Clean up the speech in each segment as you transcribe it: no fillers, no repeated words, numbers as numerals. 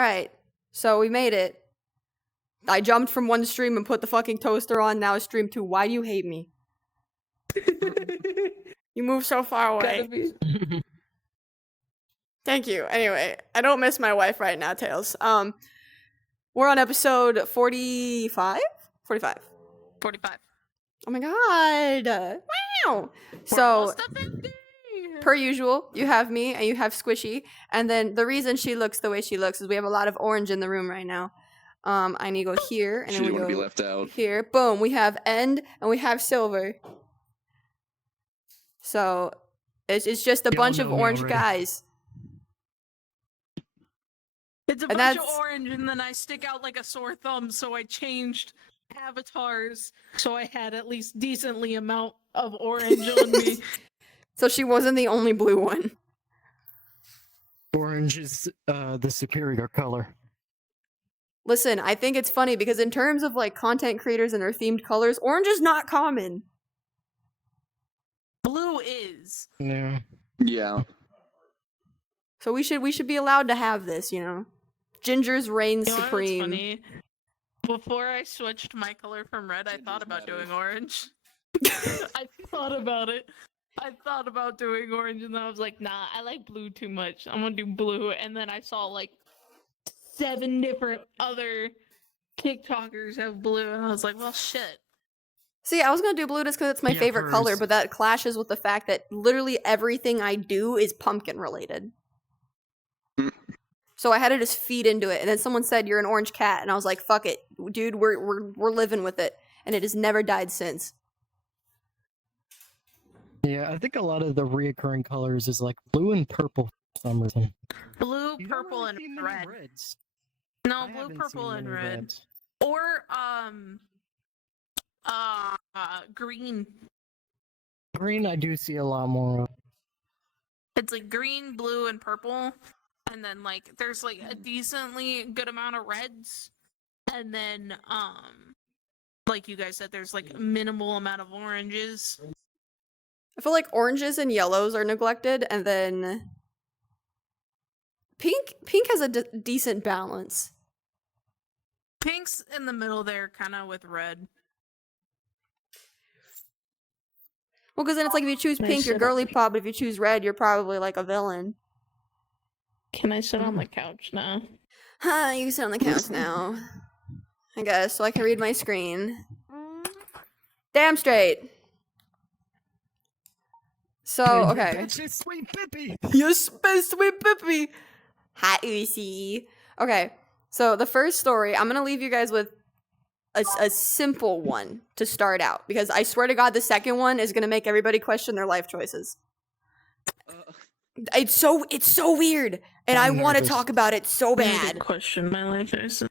Alright, so we made it. I jumped from one stream and put the fucking toaster on, now it's stream 2. Why do you hate me? You move so far away. Thank you. Anyway, I don't miss my wife right now, Tails. We're on episode 45? 45. 45. Oh my god. Wow. So, per usual, you have me and you have Squishy. And then the reason she looks the way she looks is we have a lot of orange in the room right now. I need to go here and then we go be left out. Here. Boom. We have End and we have Silvr. So, it's just a bunch of orange guys. It's a bunch of orange, and then I stick out like a sore thumb, so I changed avatars so I had at least decently amount of orange on me. So she wasn't the only blue one. Orange is the superior color. Listen, I think it's funny because in terms of like content creators and their themed colors, orange is not common. Blue is. Yeah. Yeah. So we should be allowed to have this, you know. Ginger's reign supreme. Funny? Before I switched my color from red, I thought about doing orange. I thought about it. I thought about doing orange, and then I was like, nah, I like blue too much. I'm gonna do blue. And then I saw like 7 different other TikTokers have blue, and I was like, well, shit. See, I was gonna do blue just because it's my favorite color, but that clashes with the fact that literally everything I do is pumpkin related. So I had to just feed into it, and then someone said, you're an orange cat, and I was like, fuck it. Dude, we're living with it, and it has never died since. Yeah, I think a lot of the reoccurring colors is like blue and purple for some reason. Blue, purple, and red. Reds. No, blue, purple, and red. Reds. Or, green. Green, I do see a lot more of. It's like green, blue, and purple. And then, like, there's, like, a decently good amount of reds. And then, like you guys said, there's, like, a minimal amount of oranges. I feel like oranges and yellows are neglected, and then pink has a decent balance. Pink's in the middle there, kind of with red. Well, because then it's like if you choose pink, you're girly pop, but if you choose red, you're probably like a villain. Can I sit on the couch now? Huh, you can sit on the couch now. I guess, so I can read my screen. Damn straight. So, okay. Sweet Pippi! Yes, sweet Pippi! Hi, Uzi. Okay, so the first story, I'm gonna leave you guys with a simple one to start out, because I swear to God, the second one is gonna make everybody question their life choices. It's so weird, and I want to talk about it so bad. Question my life choices.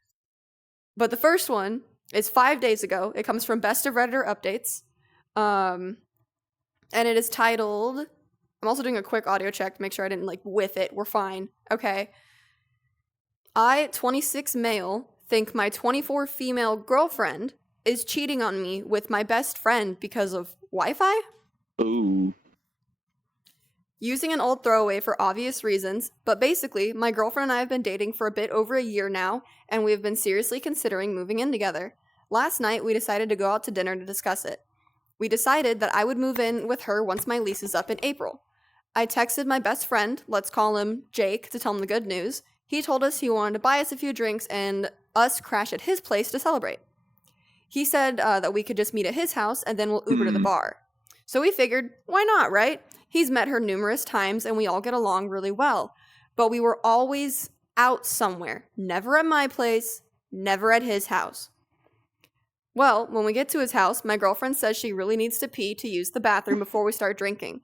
But the first one is 5 days ago. It comes from Best of Redditor Updates. And it is titled... I'm also doing a quick audio check to make sure I didn't, like, whiff it. We're fine. Okay. I, 26 male, think my 24 female girlfriend is cheating on me with my best friend because of Wi-Fi? Ooh. Using an old throwaway for obvious reasons, but basically, my girlfriend and I have been dating for a bit over a year now, and we have been seriously considering moving in together. Last night, we decided to go out to dinner to discuss it. We decided that I would move in with her once my lease is up in April. I texted my best friend, let's call him Jake, to tell him the good news. He told us he wanted to buy us a few drinks and us crash at his place to celebrate. He said that we could just meet at his house and then we'll Uber to the bar. So we figured, why not, right? He's met her numerous times and we all get along really well. But we were always out somewhere. Never at my place, never at his house. Well, when we get to his house, my girlfriend says she really needs to pee to use the bathroom before we start drinking.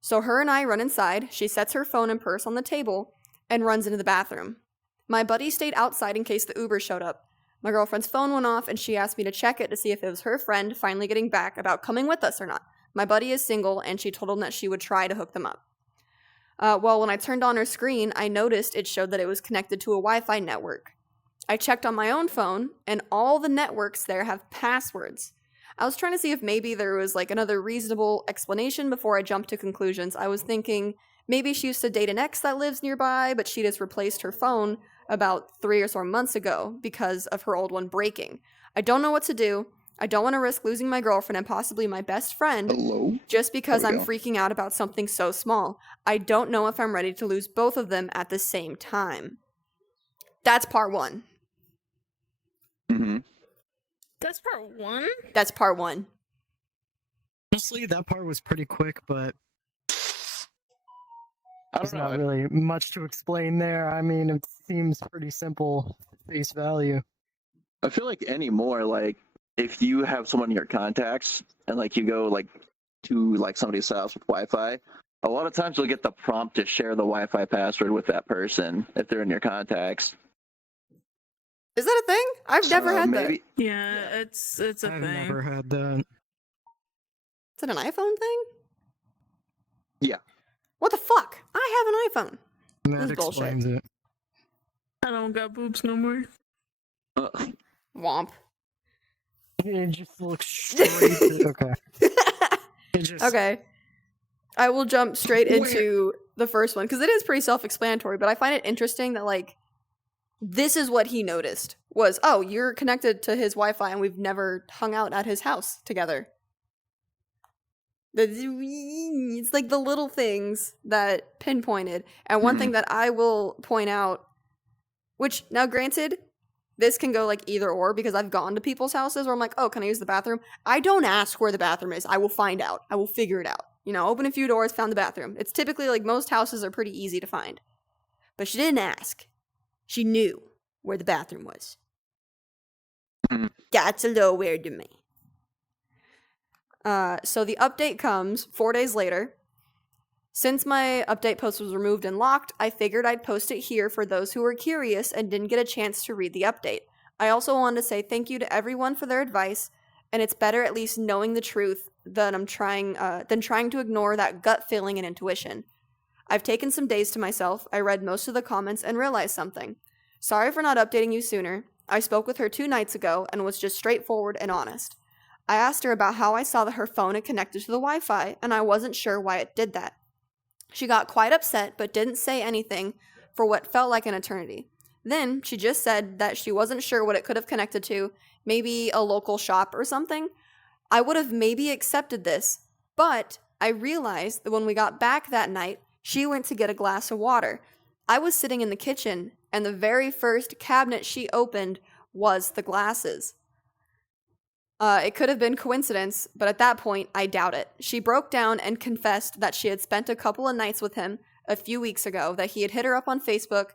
So her and I run inside, she sets her phone and purse on the table, and runs into the bathroom. My buddy stayed outside in case the Uber showed up. My girlfriend's phone went off and she asked me to check it to see if it was her friend finally getting back about coming with us or not. My buddy is single, and she told him that she would try to hook them up. Well, when I turned on her screen, I noticed it showed that it was connected to a Wi-Fi network. I checked on my own phone, and all the networks there have passwords. I was trying to see if maybe there was like another reasonable explanation before I jumped to conclusions. I was thinking maybe she used to date an ex that lives nearby, but she just replaced her phone, about 3 or so months ago because of her old one breaking. I don't know what to do. I don't want to risk losing my girlfriend and possibly my best friend Hello? just because There I'm we go. freaking out about something so small. I don't know if I'm ready to lose both of them at the same time. That's part 1. Mm-hmm. That's part 1? That's part 1. Honestly, that part was pretty quick, but I there's don't know. not really much to explain there. I mean, it seems pretty simple at face value. I feel like anymore, like if you have someone in your contacts and like you go like to like somebody's house with Wi-Fi, a lot of times you'll get the prompt to share the Wi-Fi password with that person if they're in your contacts. Is that a thing? I've never had that. maybe. Yeah, it's a I've thing. never had that. Is it an iPhone thing? Yeah. What the fuck? I have an iPhone. That This is bullshit. explains it. I don't got boobs no more. Womp. It just looks straight. Okay. It just, Okay. I will jump straight into the first one because it is pretty self-explanatory, but I find it interesting that, like, this is what he noticed was, oh, you're connected to his Wi-Fi and we've never hung out at his house together. It's like the little things that pinpointed. And one thing that I will point out, which now granted, this can go like either or because I've gone to people's houses where I'm like, oh, can I use the bathroom? I don't ask where the bathroom is. I will find out. I will figure it out. You know, open a few doors, found the bathroom. It's typically like most houses are pretty easy to find. But she didn't ask. She knew where the bathroom was. That's a little weird to me. So the update comes 4 days later. Since my update post was removed and locked, I figured I'd post it here for those who were curious and didn't get a chance to read the update. I also wanted to say thank you to everyone for their advice, and it's better at least knowing the truth than trying to ignore that gut feeling and intuition. I've taken some days to myself. I read most of the comments and realized something. Sorry for not updating you sooner. I spoke with her 2 nights ago and was just straightforward and honest. I asked her about how I saw that her phone had connected to the Wi-Fi, and I wasn't sure why it did that. She got quite upset, but didn't say anything for what felt like an eternity. Then, she just said that she wasn't sure what it could have connected to, maybe a local shop or something. I would have maybe accepted this, but I realized that when we got back that night, she went to get a glass of water. I was sitting in the kitchen, and the very first cabinet she opened was the glasses. It could have been coincidence, but at that point, I doubt it. She broke down and confessed that she had spent a couple of nights with him a few weeks ago, that he had hit her up on Facebook,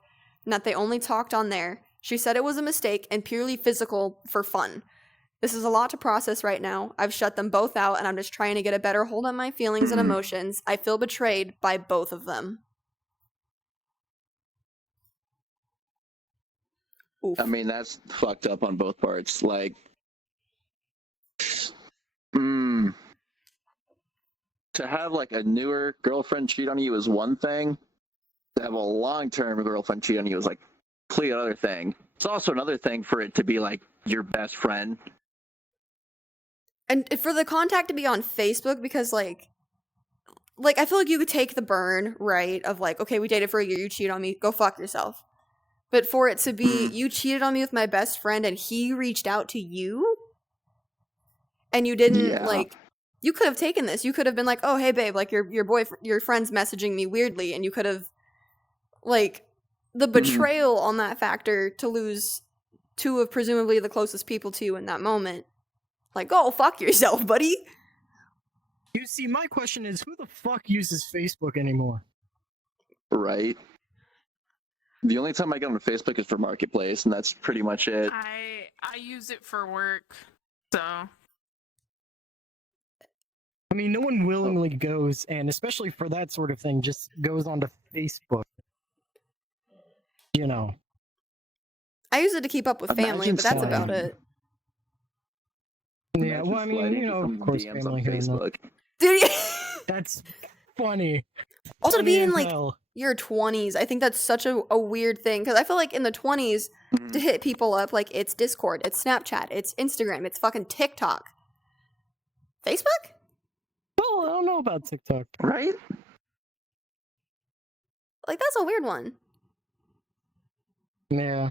and that they only talked on there. She said it was a mistake and purely physical for fun. This is a lot to process right now. I've shut them both out, and I'm just trying to get a better hold on my feelings and emotions. I feel betrayed by both of them. Oof. I mean, that's fucked up on both parts. Like, to have like a newer girlfriend cheat on you is one thing. To have a long-term girlfriend cheat on you is like a complete other thing. It's also another thing for it to be like your best friend. And for the contact to be on Facebook, because like I feel like you could take the burn, right, of like, okay, we dated for a year, you cheated on me, go fuck yourself. But for it to be, you cheated on me with my best friend and he reached out to you? And you didn't, like, you could have taken this. You could have been like, oh, hey, babe, like, your friend's messaging me weirdly, and you could have, like, the betrayal on that factor to lose 2 of presumably the closest people to you in that moment. Like, go fuck yourself, buddy. You see, my question is, who the fuck uses Facebook anymore? Right. The only time I get on Facebook is for Marketplace, and that's pretty much it. I use it for work, so. I mean, no one willingly goes, and especially for that sort of thing, just goes onto Facebook. You know. I use it to keep up with family, but that's about it. Yeah, well, I mean, you know, of course, DMs family on here and there. Facebook. Dude, That's funny. also to Funny be in as like hell. your 20s, I think that's such a weird thing, because I feel like in the 20s, to hit people up, like, it's Discord, it's Snapchat, it's Instagram, it's fucking TikTok. Facebook? Well, I don't know about TikTok. Right? Like, that's a weird one. Yeah.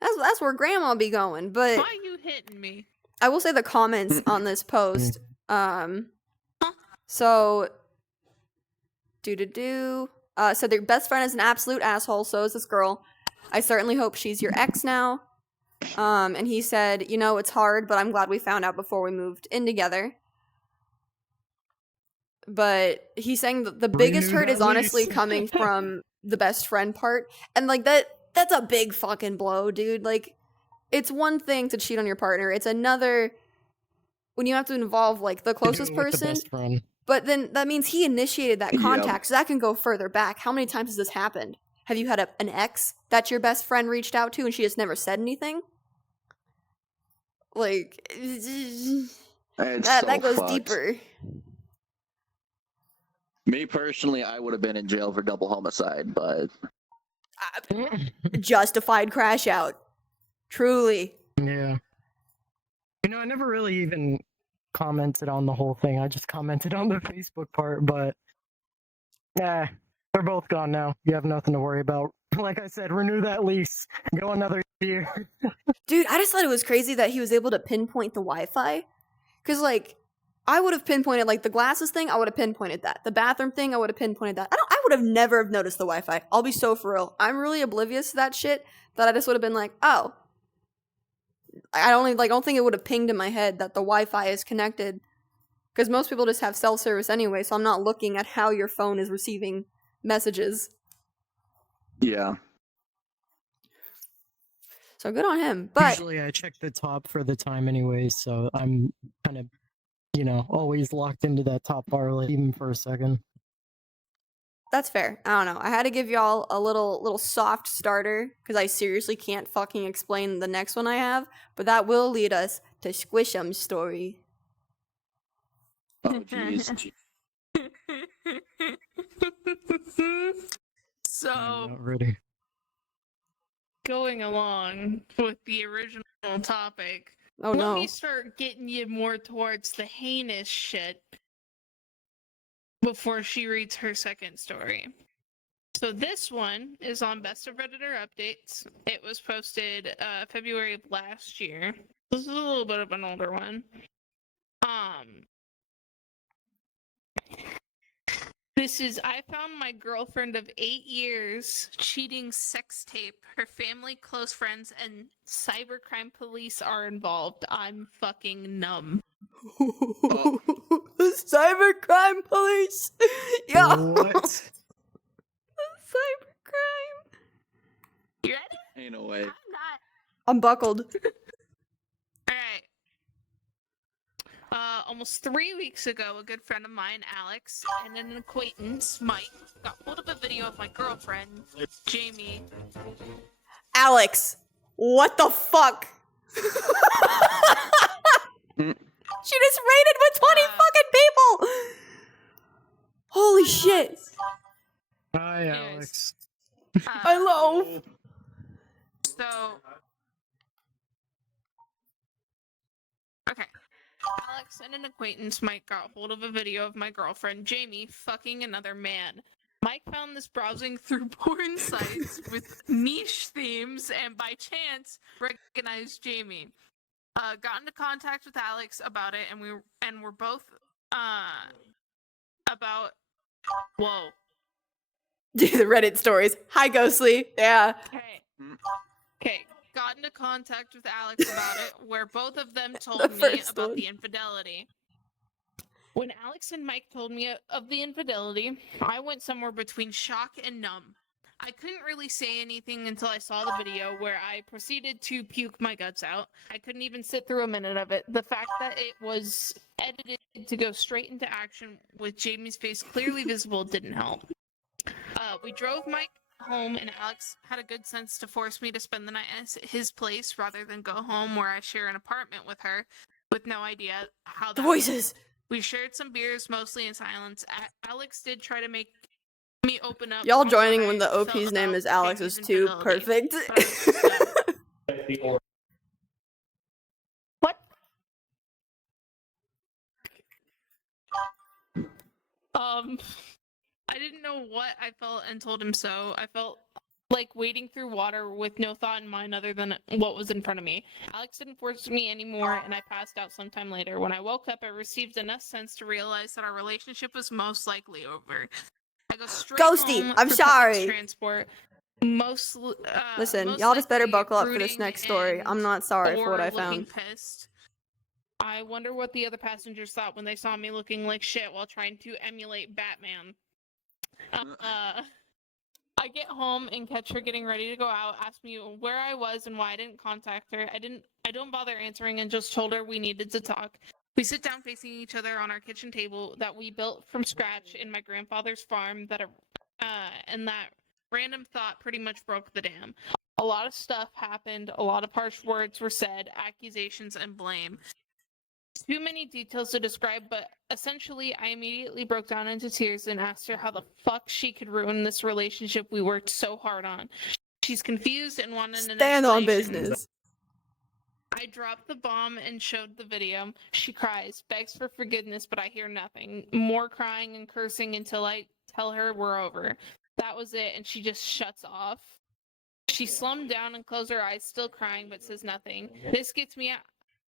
That's where grandma be going. But Why you hitting me? I will say the comments on this post. So said their best friend is an absolute asshole, so is this girl. I certainly hope she's your ex now. And he said, it's hard, but I'm glad we found out before we moved in together. But he's saying that the biggest hurt is honestly coming from the best friend part. And like that's a big fucking blow, dude. Like, it's one thing to cheat on your partner. It's another when you have to involve like the closest person. But then that means he initiated that contact, so that can go further back. How many times has this happened? Have you had an ex that your best friend reached out to and she just never said anything? Like, that goes deeper. Me personally, I would have been in jail for double homicide, but justified crash out. Truly. Yeah. I never really even commented on the whole thing. I just commented on the Facebook part, but they're both gone now. You have nothing to worry about. Like I said, renew that lease. Go another year. Dude, I just thought it was crazy that he was able to pinpoint the Wi-Fi. Because, like, I would have pinpointed, like, the glasses thing, I would have pinpointed that. The bathroom thing, I would have pinpointed that. I would have never have noticed the Wi-Fi. I'll be so for real. I'm really oblivious to that shit that I just would have been like, oh. I don't think it would have pinged in my head that the Wi-Fi is connected. Because most people just have cell service anyway, so I'm not looking at how your phone is receiving messages. Yeah. So good on him. But usually I check the top for the time anyway, so I'm kind of, always locked into that top bar, even for a second. That's fair. I don't know. I had to give y'all a little soft starter because I seriously can't fucking explain the next one I have, but that will lead us to Squisham's story. Oh, jeez. So, I'm not ready. Going along with the original topic, Oh let no. me start getting you more towards the heinous shit before she reads her second story. So this one is on Best of Redditor Updates. It was posted February of last year. This is a little bit of an older one. This is, I found my girlfriend of 8 years cheating sex tape. Her family, close friends, and cybercrime police are involved. I'm fucking numb. The cybercrime police. Yeah. What? Cybercrime. You ready? Ain't no way. I'm not. I'm buckled. All right. Almost 3 weeks ago, a good friend of mine, Alex, and an acquaintance, Mike, got hold of a video of my girlfriend, Jamie. Alex, what the fuck? She just raided with 20 fucking people. Holy shit. Hi, Alex. Hello. So, okay. Alex and an acquaintance, Mike, got hold of a video of my girlfriend, Jamie, fucking another man. Mike found this browsing through porn sites with niche themes and by chance recognized Jamie. Got into contact with Alex about it, and we're both about whoa. The Reddit stories. Hi, Ghostly. Yeah. Okay. Got into contact with Alex about it, where both of them told me about the infidelity. When Alex and Mike told me of the infidelity, I went somewhere between shock and numb. I couldn't really say anything until I saw the video, where I proceeded to puke my guts out. I couldn't even sit through a minute of it. The fact that it was edited to go straight into action with Jamie's face clearly visible didn't help. We drove Mike home, and Alex had a good sense to force me to spend the night at his place rather than go home where I share an apartment with her, with no idea how that The voices. We shared some beers, mostly in silence. Alex did try to make me open up. Y'all joining when the OP's name is Alex is too perfect. What? I didn't know what I felt and told him so. I felt like wading through water with no thought in mind other than what was in front of me. Alex didn't force me anymore, and I passed out sometime later. When I woke up, I received enough sense to realize that our relationship was most likely over. I go straight Ghosty, home I'm for sorry. public transport. Listen, most y'all just better likely buckle up for this brooding next story. I'm and- not sorry for what or I looking found. pissed. I wonder what the other passengers thought when they saw me looking like shit while trying to emulate Batman. I get home and catch her getting ready to go out, ask me where I was and why I didn't contact her. I don't bother answering and just told her we needed to talk. We sit down facing each other on our kitchen table that we built from scratch in my grandfather's farm and that random thought pretty much broke the dam. A lot of stuff happened, a lot of harsh words were said, accusations and blame. Too many details to describe, but essentially I immediately broke down into tears and asked her how the fuck she could ruin this relationship we worked so hard on. She's confused and wanted an Stand on explanation. business. I dropped the bomb and showed the video. She cries, begs for forgiveness, but I hear nothing. More crying and cursing until I tell her we're over. That was it, and she just shuts off. She slumped down and closed her eyes, still crying, but says nothing. This gets me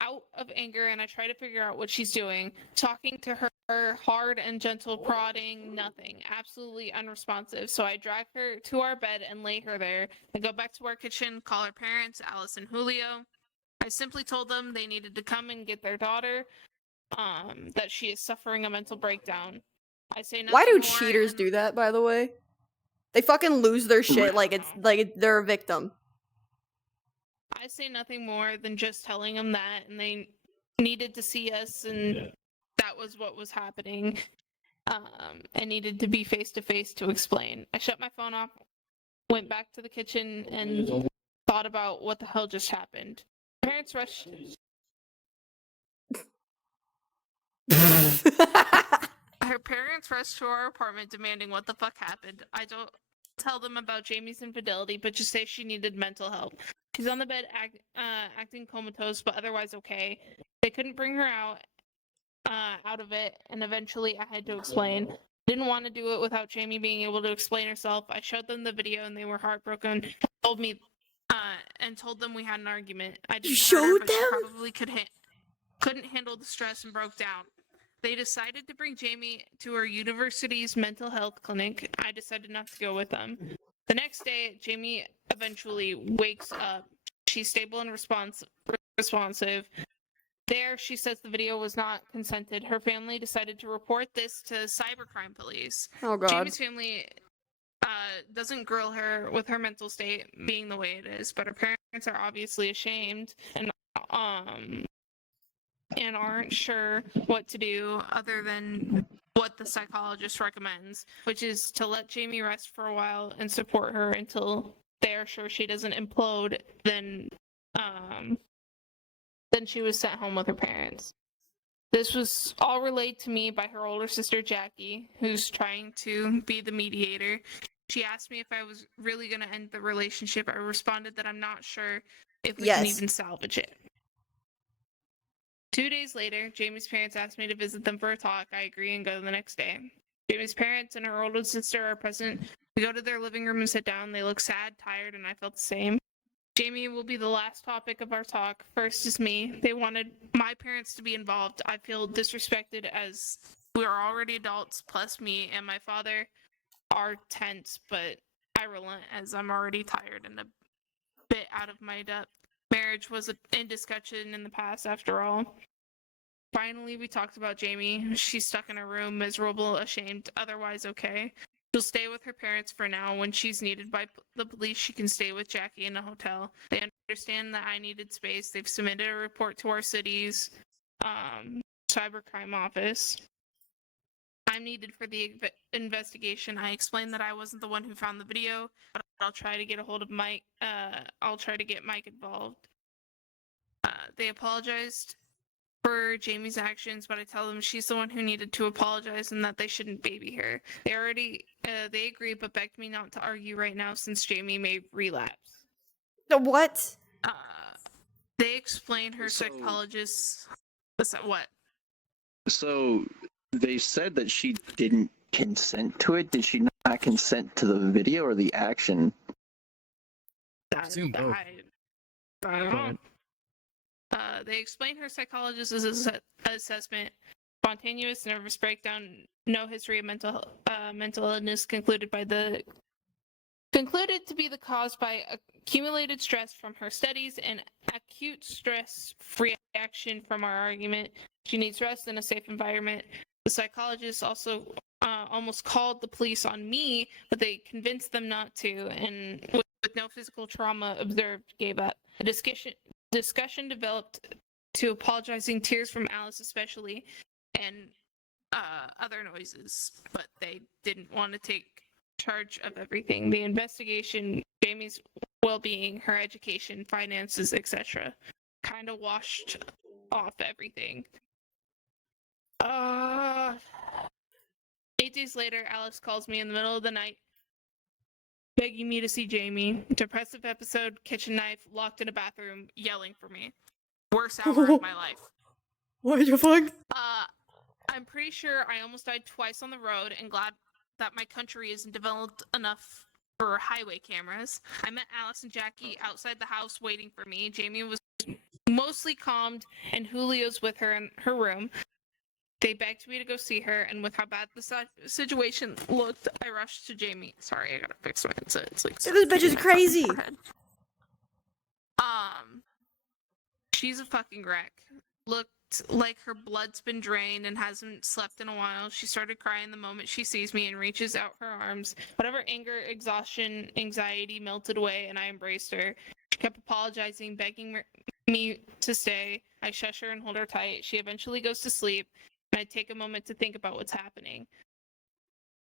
out of anger, and I try to figure out what she's doing. Talking to her, hard and gentle, prodding, nothing. Absolutely unresponsive. So I drag her to our bed and lay her there. I go back to our kitchen, call her parents, Alice and Julio. I simply told them they needed to come and get their daughter, that she is suffering a mental breakdown. I say nothing Why do more cheaters and- do that, by the way? They fucking lose their shit like it's like they're a victim. I say nothing more than just telling them that, and they needed to see us, and that was what was happening. And needed to be face to face to explain. I shut my phone off, went back to the kitchen, and thought about what the hell just happened. Parents rushed. Her parents rushed to our apartment demanding what the fuck happened. I don't tell them about Jamie's infidelity, but just say she needed mental help. She's on the bed acting comatose, but otherwise okay. They couldn't bring her out of it, and eventually I had to explain. Didn't want to do it without Jamie being able to explain herself. I showed them the video, and they were heartbroken. Told me, and told them we had an argument. I didn't You hurt her, showed but she them? probably couldn't handle the stress and broke down. They decided to bring Jamie to her university's mental health clinic. I decided not to go with them. The next day, Jamie eventually wakes up. She's stable and responsive. There, she says the video was not consented. Her family decided to report this to cybercrime police. Oh god. Jamie's family doesn't grill her with her mental state being the way it is, but her parents are obviously ashamed and aren't sure what to do other than what the psychologist recommends, which is to let Jamie rest for a while and support her until they're sure she doesn't implode. Then she was sent home with her parents. This was all relayed to me by her older sister Jackie, who's trying to be the mediator. She asked me if I was really going to end the relationship. I responded that I'm not sure if we can Yes. even salvage it. 2 days later, Jamie's parents asked me to visit them for a talk. I agree and go the next day. Jamie's parents and her older sister are present. We go to their living room and sit down. They look sad, tired, and I felt the same. Jamie will be the last topic of our talk. First is me. They wanted my parents to be involved. I feel disrespected as we are already adults, plus me and my father are tense, but I relent as I'm already tired and a bit out of my depth. Marriage was in discussion in the past, after all. Finally, we talked about Jamie. She's stuck in her room, miserable, ashamed, otherwise okay. She'll stay with her parents for now. When she's needed by the police, she can stay with Jackie in a hotel. They understand that I needed space. They've submitted a report to our city's cybercrime office. I'm needed for the investigation. I explained that I wasn't the one who found the video, but I'll try to get a hold of Mike. I'll try to get Mike involved. They apologized for Jamie's actions, but I tell them she's the one who needed to apologize and that they shouldn't baby her. They agree, but begged me not to argue right now since Jamie may relapse. The what? They explained her So- psychologist. What? So they said that she didn't consent to it. Did she not consent to the video or the action? assume both. I don't know. They explained her psychologist's assessment: spontaneous nervous breakdown, no history of mental illness, concluded to be the cause by accumulated stress from her studies and acute stress reaction from our argument. She needs rest in a safe environment. The psychologist also almost called the police on me, but they convinced them not to, and with no physical trauma observed, gave up. A discussion developed to apologizing, tears from Alice especially, and other noises, but they didn't want to take charge of everything. The investigation, Jamie's well-being, her education, finances, etc., kind of washed off everything. 8 days later, Alice calls me in the middle of the night, begging me to see Jamie. Depressive episode, kitchen knife, locked in a bathroom, yelling for me. Worst hour of my life. What the fuck? I'm pretty sure I almost died twice on the road, and glad that my country isn't developed enough for highway cameras. I met Alice and Jackie outside the house waiting for me. Jamie was mostly calmed, and Julio's with her in her room. They begged me to go see her, and with how bad the situation looked, I rushed to Jamie. Sorry, I gotta fix my headset. It's like This bitch is crazy. She's a fucking wreck. Looked like her blood's been drained and hasn't slept in a while. She started crying the moment she sees me and reaches out her arms. Whatever anger, exhaustion, anxiety melted away, and I embraced her. She kept apologizing, begging me to stay. I shush her and hold her tight. She eventually goes to sleep, and I take a moment to think about what's happening.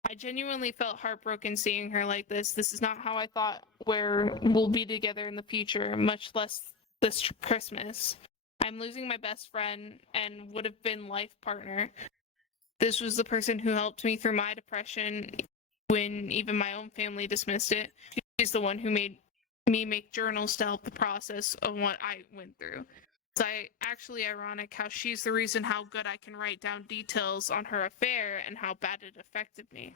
I genuinely felt heartbroken seeing her like this. This is not how I thought we'll be together in the future, much less this Christmas. I'm losing my best friend and would have been life partner. This was the person who helped me through my depression when even my own family dismissed it. She's the one who made me make journals to help the process of what I went through. It's actually ironic how she's the reason how good I can write down details on her affair and how bad it affected me.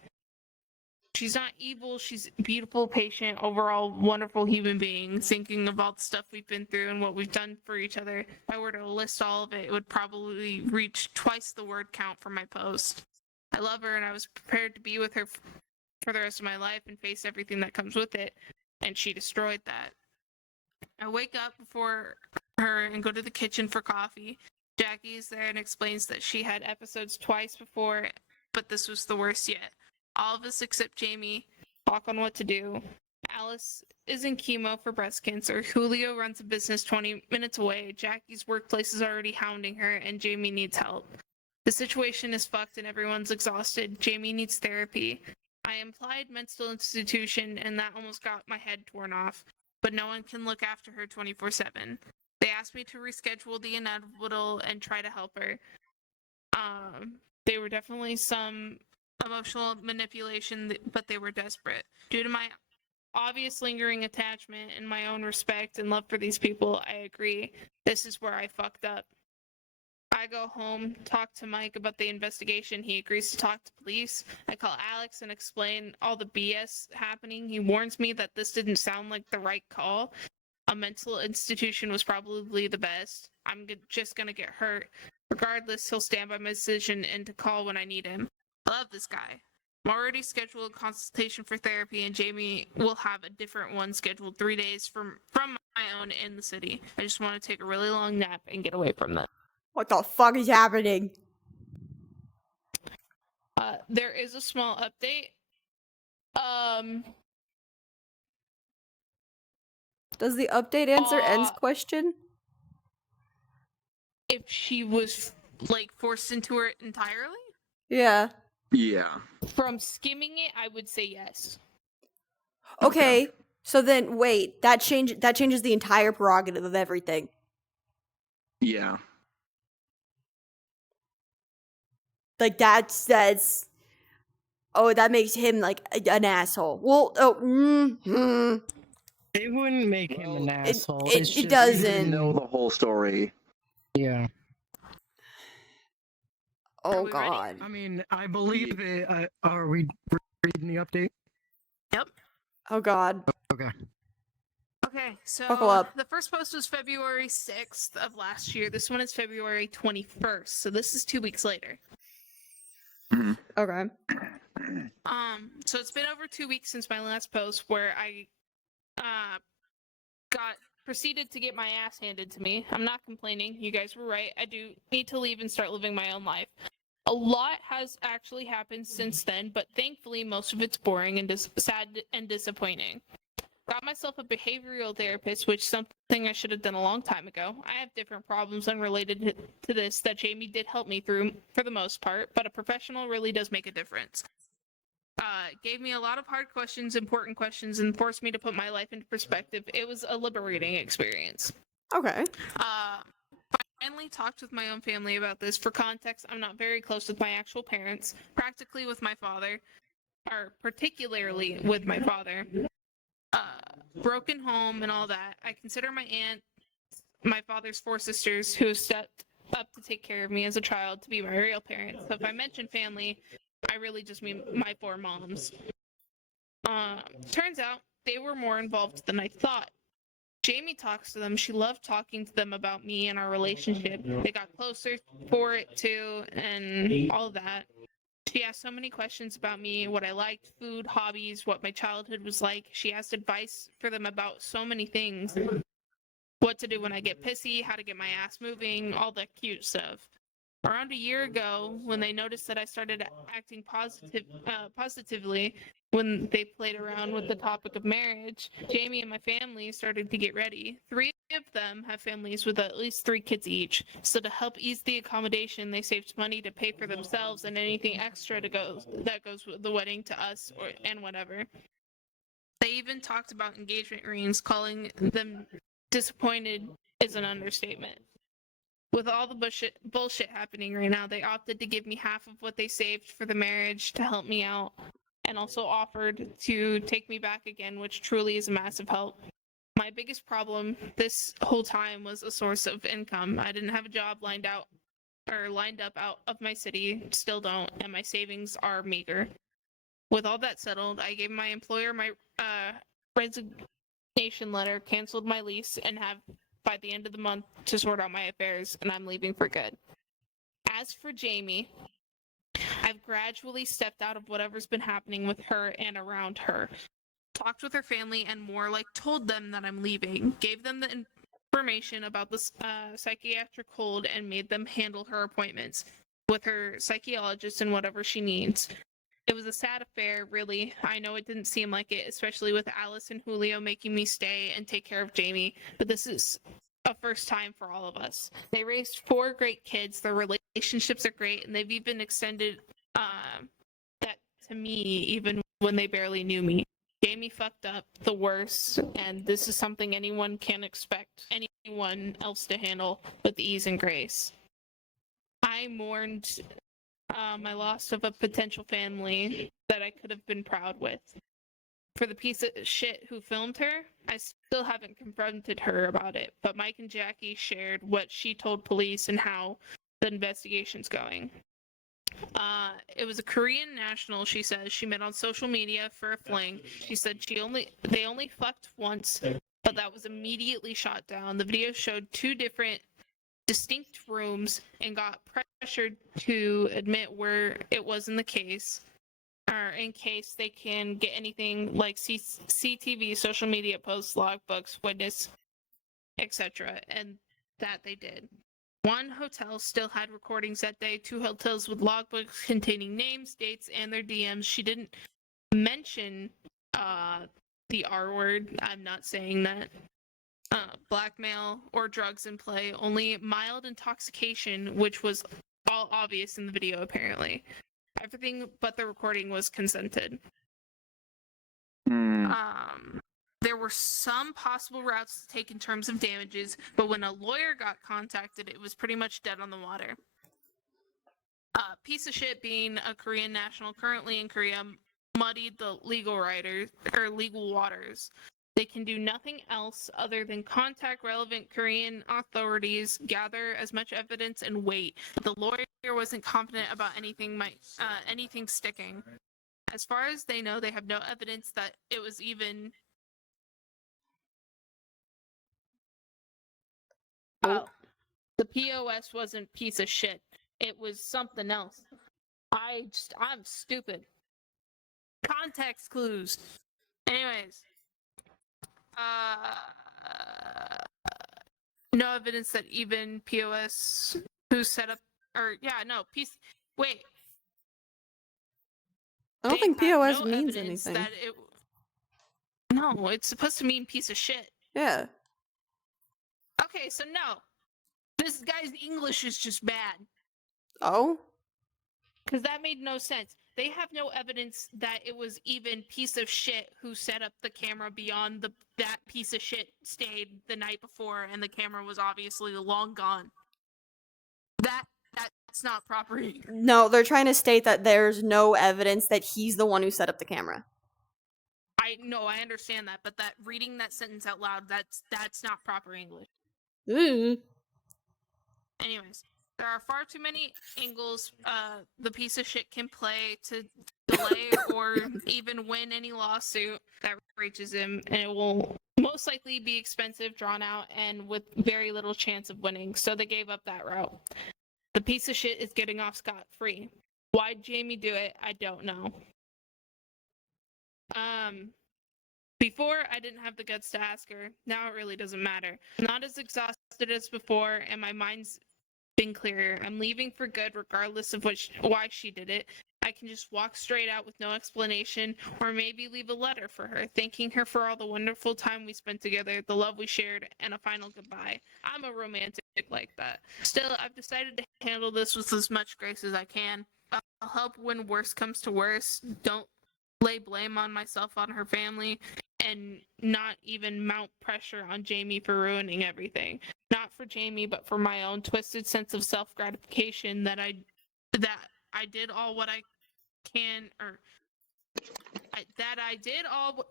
She's not evil, she's beautiful, patient, overall wonderful human being. Thinking of all the stuff we've been through and what we've done for each other, if I were to list all of it, it would probably reach twice the word count for my post. I love her and I was prepared to be with her for the rest of my life and face everything that comes with it, and she destroyed that. I wake up before her and go to the kitchen for coffee. Jackie's there and explains that she had episodes twice before, but this was the worst yet. All of us except Jamie talk on what to do. Alice is in chemo for breast cancer. Julio runs a business 20 minutes away. Jackie's workplace is already hounding her, and Jamie needs help. The situation is fucked and everyone's exhausted. Jamie needs therapy. I implied mental institution, and that almost got my head torn off. But no one can look after her 24/7. They asked me to reschedule the inevitable and try to help her. They were definitely some emotional manipulation, but they were desperate. Due to my obvious lingering attachment and my own respect and love for these people, I agree. This is where I fucked up. I go home, talk to Mike about the investigation. He agrees to talk to police. I call Alex and explain all the BS happening. He warns me that this didn't sound like the right call. A mental institution was probably the best. I'm just gonna get hurt. Regardless, he'll stand by my decision and to call when I need him. I love this guy. I'm already scheduled a consultation for therapy, and Jamie will have a different one scheduled 3 days from my own in the city. I just want to take a really long nap and get away from them. What the fuck is happening? There is a small update. Does the update answer N's question? If she was like forced into it entirely? Yeah. Yeah. From skimming it, I would say yes. Okay. So then, wait. That changes the entire prerogative of everything. Yeah. Like that's. Oh, that makes him like an asshole. Well, It wouldn't make him an asshole. It It's just- doesn't. Know the whole story. Yeah. Oh we ready? god. I mean, I believe it. Are we reading the update? Yep. Oh god. Okay. Okay, so Buckle up. the first post was February 6th of last year. This one is February 21st, so this is 2 weeks later. Okay. So it's been over 2 weeks since my last post where I proceeded to get my ass handed to me. I'm not complaining. You guys were right. I do need to leave and start living my own life. A lot has actually happened since then, but thankfully most of it's boring and sad and disappointing. Got myself a behavioral therapist, which is something I should have done a long time ago. I have different problems unrelated to this that Jamie did help me through for the most part, but a professional really does make a difference. Gave me a lot of hard questions, important questions, and forced me to put my life into perspective. It was a liberating experience. Okay. Finally talked with my own family about this. For context, I'm not very close with my actual parents, practically with my father, or particularly with my father. Broken home and all that. I consider my aunt, my father's 4 sisters who stepped up to take care of me as a child to be my real parents. So if I mention family, I really just mean my 4 moms. Turns out they were more involved than I thought. Jamie talks to them. She loved talking to them about me and our relationship. They got closer for it too, and all that. She asked so many questions about me, what I liked, food, hobbies, what my childhood was like. She asked advice for them about so many things. What to do when I get pissy, how to get my ass moving, all that cute stuff. Around a year ago, when they noticed that I started acting positively when they played around with the topic of marriage, Jamie and my family started to get ready. 3 of them have families with at least 3 kids each, so to help ease the accommodation, they saved money to pay for themselves and anything extra that goes with the wedding to us and whatever. They even talked about engagement rings, calling them disappointed is an understatement. With all the bullshit happening right now, they opted to give me half of what they saved for the marriage to help me out, and also offered to take me back again, which truly is a massive help. My biggest problem this whole time was a source of income. I didn't have a job lined up out of my city, still don't, and my savings are meager. With all that settled, I gave my employer my resignation letter, canceled my lease, and have by the end of the month to sort out my affairs, and I'm leaving for good. As for Jamie, I've gradually stepped out of whatever's been happening with her and around her. Talked with her family and more like told them that I'm leaving. Gave them the information about the psychiatric hold and made them handle her appointments with her psychologist and whatever she needs. It was a sad affair, really. I know it didn't seem like it, especially with Alice and Julio making me stay and take care of Jamie, but this is a first time for all of us. They raised 4 great kids. Their relationships are great, and they've even extended that to me even when they barely knew me. Jamie fucked up the worst, and this is something anyone can expect anyone else to handle with ease and grace. I mourned my loss of a potential family that I could have been proud with. For the piece of shit who filmed her, I still haven't confronted her about it, but Mike and Jackie shared what she told police and how the investigation's going. It was a Korean national, she says, she met on social media for a fling. She said they only fucked once, but that was immediately shot down. The video showed 2 different distinct rooms and got pressured to admit where it was in the case, or in case they can get anything like CTV, social media posts, logbooks, witness, etc. And that they did. 1 hotel still had recordings that day, 2 hotels with logbooks containing names, dates, and their DMs. She didn't mention the R word. I'm not saying that. Blackmail or drugs in play, only mild intoxication, which was all obvious in the video apparently. Everything but the recording was consented. There were some possible routes to take in terms of damages, but when a lawyer got contacted, it was pretty much dead on the water. Piece of shit being a Korean national currently in Korea muddied the legal waters. They can do nothing else other than contact relevant Korean authorities, gather as much evidence, and wait. The lawyer wasn't confident about anything sticking. As far as they know, they have no evidence that it was even Oh, the POS wasn't piece of shit. It was something else. I'm stupid. Context clues. Anyways, no evidence that even POS who set up, or yeah, no, piece. Wait, I don't they think have POS no means evidence anything. that it. No, it's supposed to mean piece of shit. Yeah. Okay, so no, this guy's English is just bad. Oh? Because that made no sense. They have no evidence that it was even piece of shit who set up the camera beyond that piece of shit stayed the night before and the camera was obviously long gone. That's not proper. No, they're trying to state that there's no evidence that he's the one who set up the camera. I understand that, but that reading that sentence out loud, that's not proper English. Ooh. Anyways, there are far too many angles the piece of shit can play to delay or even win any lawsuit that reaches him, and it will most likely be expensive, drawn out, and with very little chance of winning, so they gave up that route. The piece of shit is getting off scot-free. Why'd Jamie do it? I don't know. Before, I didn't have the guts to ask her. Now it really doesn't matter. I'm not as exhausted as before, and my mind's been clearer. I'm leaving for good regardless of why she did it. I can just walk straight out with no explanation, or maybe leave a letter for her, thanking her for all the wonderful time we spent together, the love we shared, and a final goodbye. I'm a romantic like that. Still, I've decided to handle this with as much grace as I can. I'll help when worst comes to worst. Don't lay blame on myself, on her family, and not even mount pressure on Jamie for ruining everything. Not for Jamie, but for my own twisted sense of self-gratification that I did all what I can, or that I did all.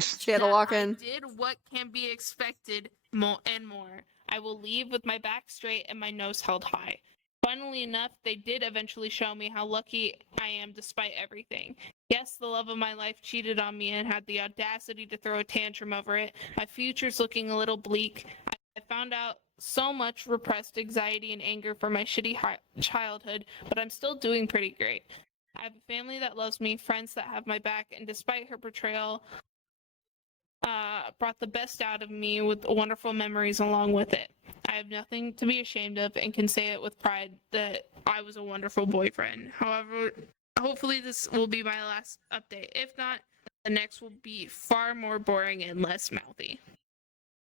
She had to lock I in. did what can be expected, more and more. I will leave with my back straight and my nose held high. Funnily enough, they did eventually show me how lucky I am despite everything. Yes, the love of my life cheated on me and had the audacity to throw a tantrum over it. My future's looking a little bleak. I found out so much repressed anxiety and anger from my shitty childhood, but I'm still doing pretty great. I have a family that loves me, friends that have my back, and despite her betrayal, brought the best out of me with wonderful memories along with it. I have nothing to be ashamed of and can say it with pride that I was a wonderful boyfriend. However, hopefully this will be my last update. If not, the next will be far more boring and less mouthy.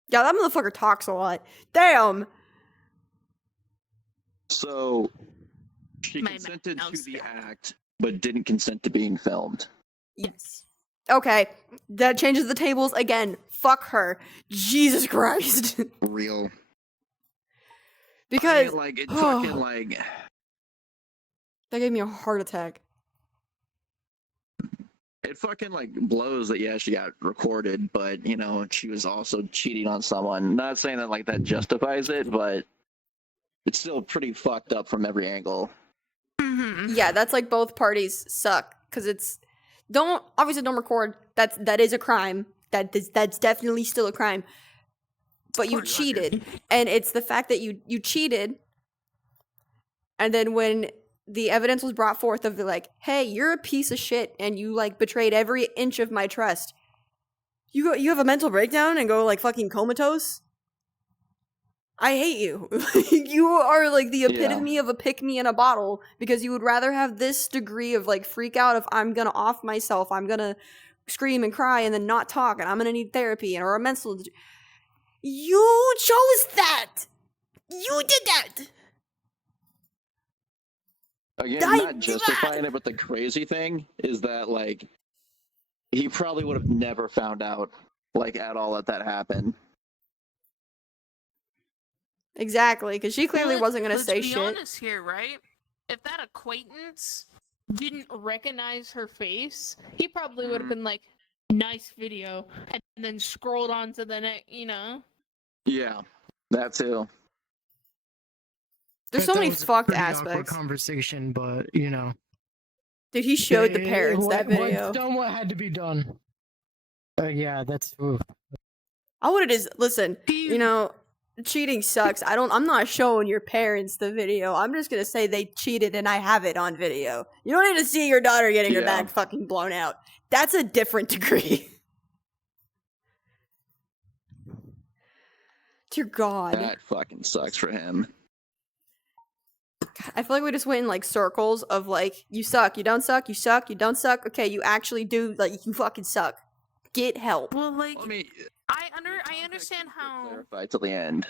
Yeah, that motherfucker talks a lot. Damn! So, she My consented to mouse the dropped. act, but didn't consent to being filmed. Yes. Okay, that changes the tables again. Fuck her. Jesus Christ. Real. Because like, it fucking, that gave me a heart attack. it fucking, blows that, yeah, she got recorded, but, she was also cheating on someone. Not saying that, that justifies it, but it's still pretty fucked up from every angle. Mm-hmm. Yeah, that's like both parties suck. Because it's... Don't record. That is a crime. That's definitely still a crime. But you cheated. And it's the fact that you cheated. And then when the evidence was brought forth of hey, you're a piece of shit and you betrayed every inch of my trust. You have a mental breakdown and go fucking comatose? I hate you. You are the epitome of a pick-me in a bottle because you would rather have this degree of freak out if I'm gonna off myself, I'm gonna scream and cry and then not talk and I'm gonna need therapy or a mental... You chose that! You did that! Again, not justifying it, but the crazy thing is that, he probably would have never found out, at all that happened. Exactly, because she clearly wasn't going to say shit. Let's be honest here, right? If that acquaintance didn't recognize her face, he probably would have been nice video, and then scrolled on to the next, Yeah, that too. There's so many fucked Awkward aspects. Conversation, but Dude, he showed the parents that video. What's done what had to be done. Yeah, that's... Oof. I would have just listen. You know, cheating sucks. I'm not showing your parents the video. I'm just gonna say they cheated and I have it on video. You don't need to see your daughter getting her back fucking blown out. That's a different degree. Dear God. That fucking sucks for him. I feel like we just went in like circles of like, you suck, you don't suck, you suck, you don't suck. Okay, you actually do, like, you fucking suck. Get help. Well, like, I mean, I understand how. Clarify till the end.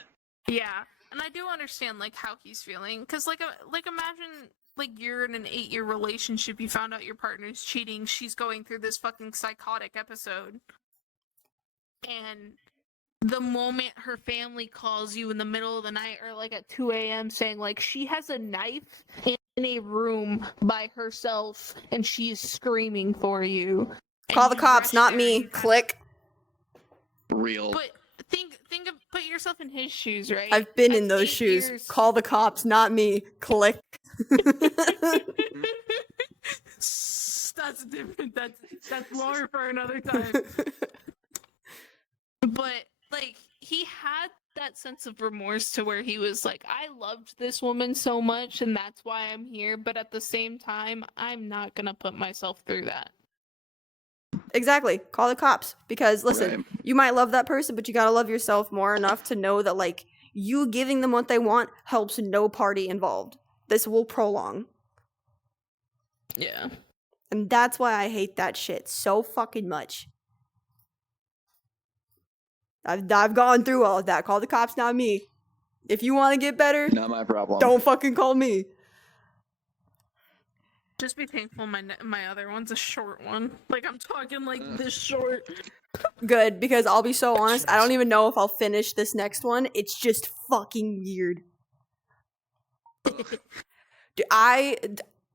Yeah, and I do understand like how he's feeling, because like imagine like you're in an 8-year relationship, you found out your partner's cheating, she's going through this fucking psychotic episode, and the moment her family calls you in the middle of the night or like at 2 a.m. saying like she has a knife in a room by herself and she's screaming for you. Call the cops, not me. Click. Real. But put yourself in his shoes, right? I've been in That's those 8 shoes. years. Call the cops, not me. Click. That's different. That's lore for another time. But like he had that sense of remorse to where he was like, I loved this woman so much and that's why I'm here, but at the same time, I'm not gonna put myself through that. Exactly. Call the cops. Because listen, Right. you might love that person, but you gotta love yourself more enough to know that like you giving them what they want helps no party involved. This will prolong. Yeah. And that's why I hate that shit so fucking much. I've gone through all of that. Call the cops, not me. If you want to get better, Not my problem. don't fucking call me. Just be thankful my other one's a short one. Like I'm talking like this short. Good, because I'll be so honest, I don't even know if I'll finish this next one. It's just fucking weird.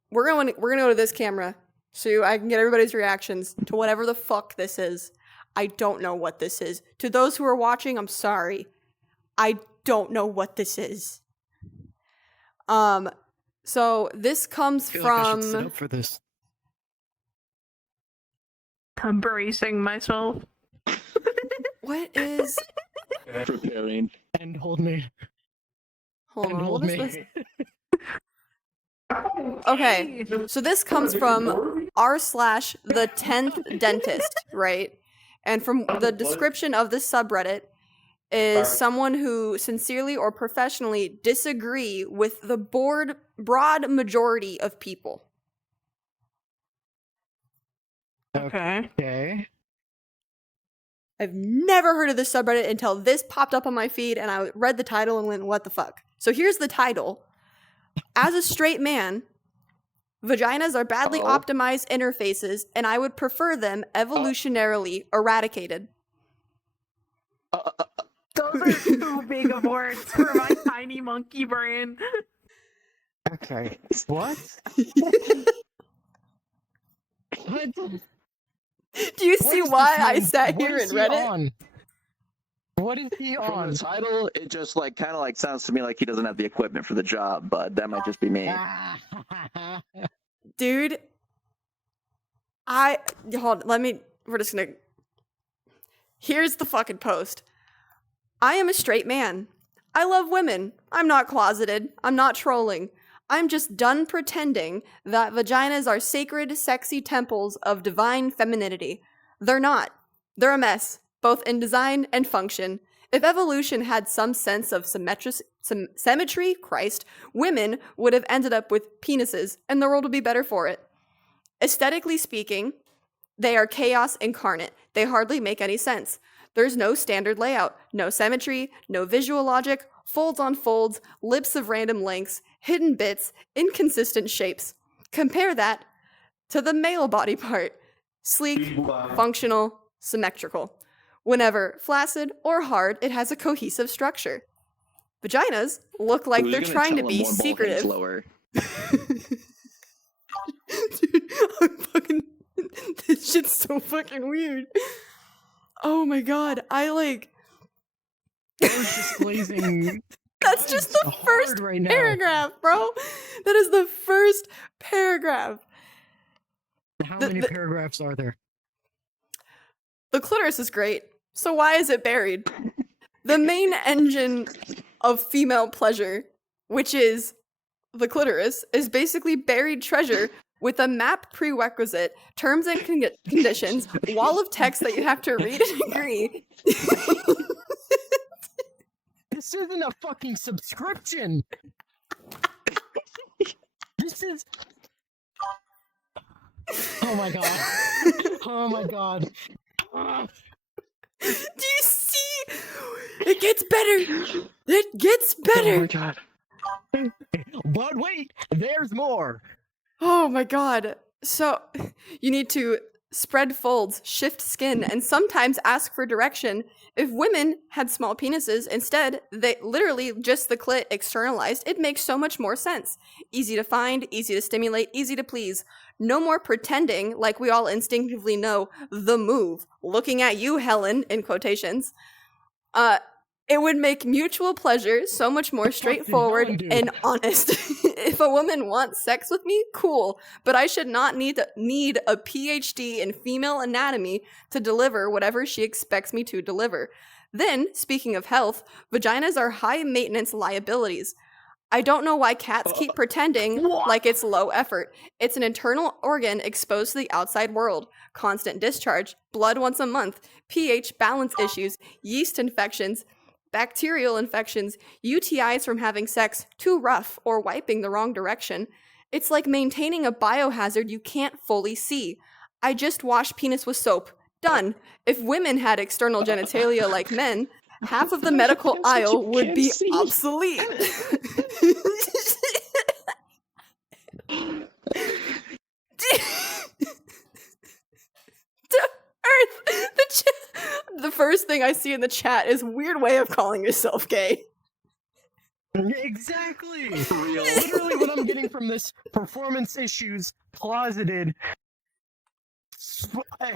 We're gonna go to this camera so I can get everybody's reactions to whatever the fuck this is. I don't know what this is. To those who are watching, I'm sorry. I don't know what this is. So this comes I feel like I should sit from up for this. I'm bracing myself. what is Preparing. And hold me. hold And on, hold what is me. this? Okay, so this comes from r/the 10th dentist, right? And from the description of this subreddit is someone who sincerely or professionally disagree with the broad majority of people. Okay. Okay. I've never heard of this subreddit until this popped up on my feed and I read the title and went, what the fuck? So here's the title. As a straight man, vaginas are badly optimized interfaces and I would prefer them evolutionarily eradicated. Those are too big of words for my tiny monkey brain. Okay. What? What? Do you What see is why this I man- sat what here is and he read it? on? What is he From on? the title, it just like kind of like sounds to me like he doesn't have the equipment for the job, but that might just be me. Dude, we're just gonna, here's the fucking post. I am a straight man. I love women. I'm not closeted. I'm not trolling. I'm just done pretending that vaginas are sacred, sexy temples of divine femininity. They're not. They're a mess, both in design and function. If evolution had some sense of symmetry, Christ, women would have ended up with penises, and the world would be better for it. Aesthetically speaking, they are chaos incarnate. They hardly make any sense. There's no standard layout, no symmetry, no visual logic, folds on folds, lips of random lengths, hidden bits, inconsistent shapes. Compare that to the male body part. Sleek, functional, symmetrical. Whenever flaccid or hard, it has a cohesive structure. Vaginas look like Who's they're gonna trying to tell him be more bull secretive. heads lower? Dude, I'm fucking. This shit's so fucking weird. Oh my god, I was just blazing. that's just the hard first right now. paragraph, bro. That is the first paragraph. How The- many the- paragraphs are there? The clitoris is great. So why is it buried? The main engine of female pleasure, which is the clitoris, is basically buried treasure with a map prerequisite, terms and conditions, wall of text that you have to read and agree. This isn't a fucking subscription. This is. Oh my god. Oh my god. Do you see? It gets better. It gets Oh better. my god. But wait, there's more. Oh my god. So, you need to spread folds, shift skin, and sometimes ask for direction. If women had small penises, instead, they literally just the clit externalized, it makes so much more sense. Easy to find, easy to stimulate, easy to please. No more pretending like we all instinctively know the move. Looking at you, Helen, in quotations. It would make mutual pleasure so much more straightforward Helen do? and honest. If a woman wants sex with me, cool, but I should not need a PhD in female anatomy to deliver whatever she expects me to deliver. Then, speaking of health, vaginas are high maintenance liabilities. I don't know why cats keep pretending like it's low effort. It's an internal organ exposed to the outside world. Constant discharge, blood once a month, pH balance issues, yeast infections, bacterial infections, UTIs from having sex too rough or wiping the wrong direction. It's like maintaining a biohazard you can't fully see. I just wash penis with soap. Done. If women had external genitalia like men, half of the medical aisle would be obsolete. The first thing I see in the chat is weird way of calling yourself gay. Exactly. Literally what I'm getting from this performance issues closeted. My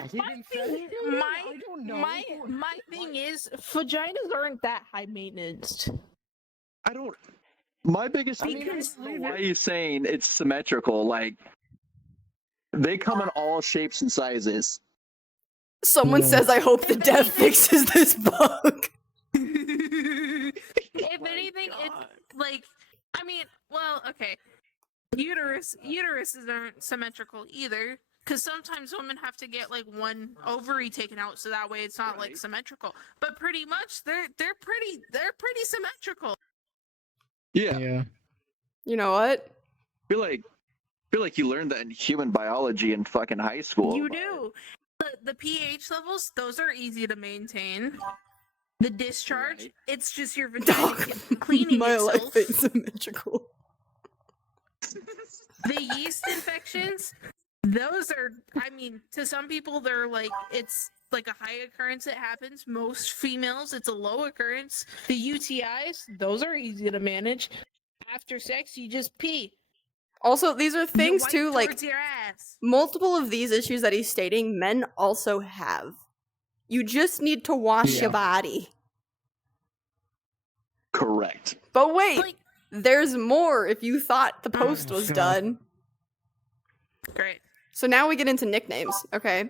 thing is, vaginas aren't that high maintenance. I don't. My biggest thing is why are you saying it's symmetrical? Like, they come in all shapes and sizes. Someone says, I hope the dev fixes this bug. If anything, it's like, I mean, well, okay. Uteruses aren't symmetrical either, because sometimes women have to get like one ovary taken out, so that way it's not like symmetrical. But pretty much, they're pretty symmetrical. Yeah. You know what? I feel like you learned that in human biology in fucking high school. You do. The pH levels, those are easy to maintain. The discharge, it's just your vagina cleaning My itself. life ain't symmetrical. The yeast infections, those are, I mean, to some people, they're like, it's like a high occurrence, it happens. Most females, it's a low occurrence. The UTIs, those are easy to manage. After sex, you just pee. Also, these are things You wipe too, like, towards your ass. multiple of these issues that he's stating, men also have. You just need to wash your body. Correct. But wait, Like, there's more if you thought the post was God. done. great. So now we get into nicknames, okay?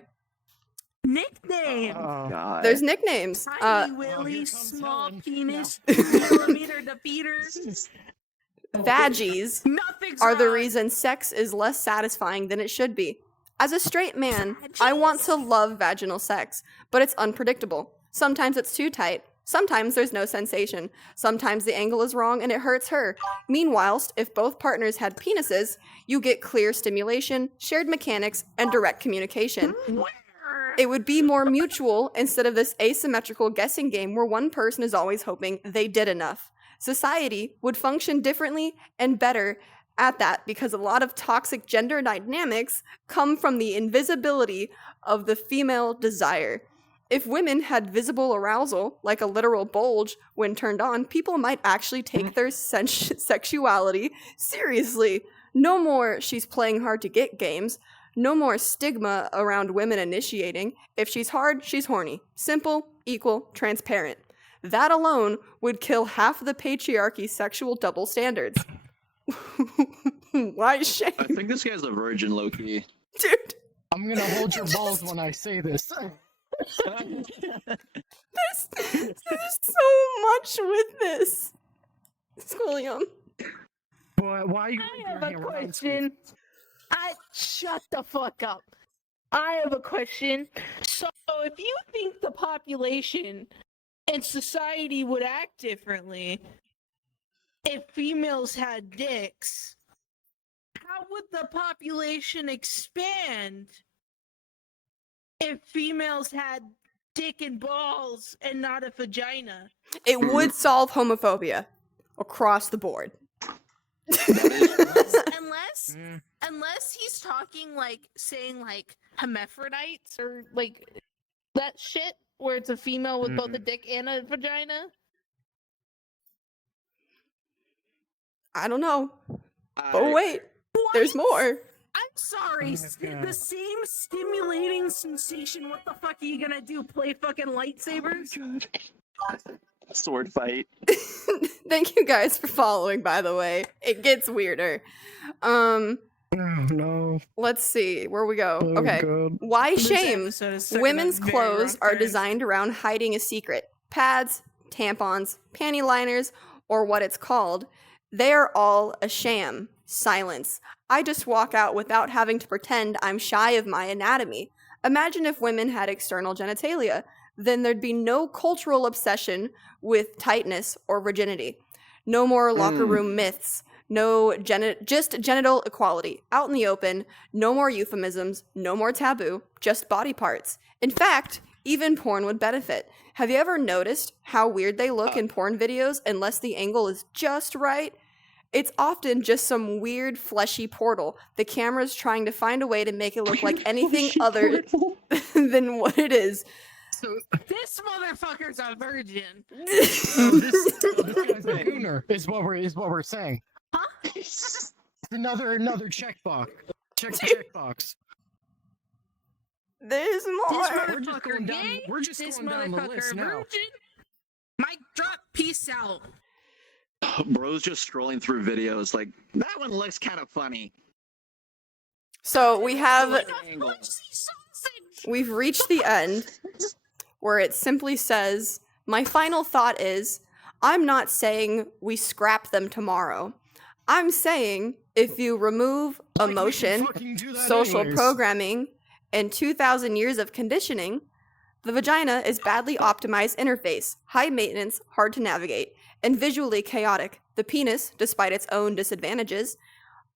Nickname. God. There's nicknames. Tiny Willy, here comes small Helen. penis, millimeter defeater. Vaggies Nothing's are the wrong. reason sex is less satisfying than it should be. As a straight man, I want to love vaginal sex, but it's unpredictable. Sometimes it's too tight. Sometimes there's no sensation. Sometimes the angle is wrong and it hurts her. Meanwhile, if both partners had penises, you get clear stimulation, shared mechanics, and direct communication. It would be more mutual instead of this asymmetrical guessing game where one person is always hoping they did enough. Society would function differently and better at that because a lot of toxic gender dynamics come from the invisibility of the female desire. If women had visible arousal, like a literal bulge, when turned on, people might actually take their sexuality seriously. No more she's playing hard to get games. No more stigma around women initiating. If she's hard, she's horny. Simple, equal, transparent. That alone would kill half the patriarchy's sexual double standards. Why shame? I think this guy's a virgin, low-key. Dude. I'm gonna hold your balls when I say this. There's so much with this. William. Boy, why are you I have a question. Shut the fuck up. I have a question. So, if you think the population and society would act differently if females had dicks, how would the population expand if females had dick and balls and not a vagina? It would solve homophobia across the board. Unless he's talking saying hermaphrodites or that shit where it's a female with both a dick and a vagina. I don't know. But wait, there's more. I'm sorry. The same stimulating sensation. What the fuck are you gonna do? Play fucking lightsabers? Sword fight. Thank you guys for following, by the way. It gets weirder. Oh, no. Let's see where we go. Oh, Okay. God. Why This shame? episode is taking Women's a very clothes wrong are turn. designed around hiding a secret. Pads, tampons, panty liners, or what it's called. They are all a sham. Silence. I just walk out without having to pretend I'm shy of my anatomy. Imagine if women had external genitalia. Then there'd be no cultural obsession with tightness or virginity. No more locker room myths. Just genital equality. Out in the open. No more euphemisms. No more taboo. Just body parts. In fact, even porn would benefit. Have you ever noticed how weird they look in porn videos unless the angle is just right? It's often just some weird fleshy portal. The camera's trying to find a way to make it look like anything other than what it is. So this motherfucker's a virgin. This guy's a gooner, is what we're saying. Huh? It's another checkbox. Check the checkbox. There's This more. motherfucker gay. We're just This going down the motherfucker list now. virgin. Mic drop. Peace out. Bro's just scrolling through videos like, that one looks kind of funny. So Angle. we've reached the end where it simply says, my final thought is, I'm not saying we scrap them tomorrow. I'm saying if you remove emotion, social programming, and 2,000 years of conditioning, the vagina is badly optimized interface, high maintenance, hard to navigate, and visually chaotic. The penis, despite its own disadvantages,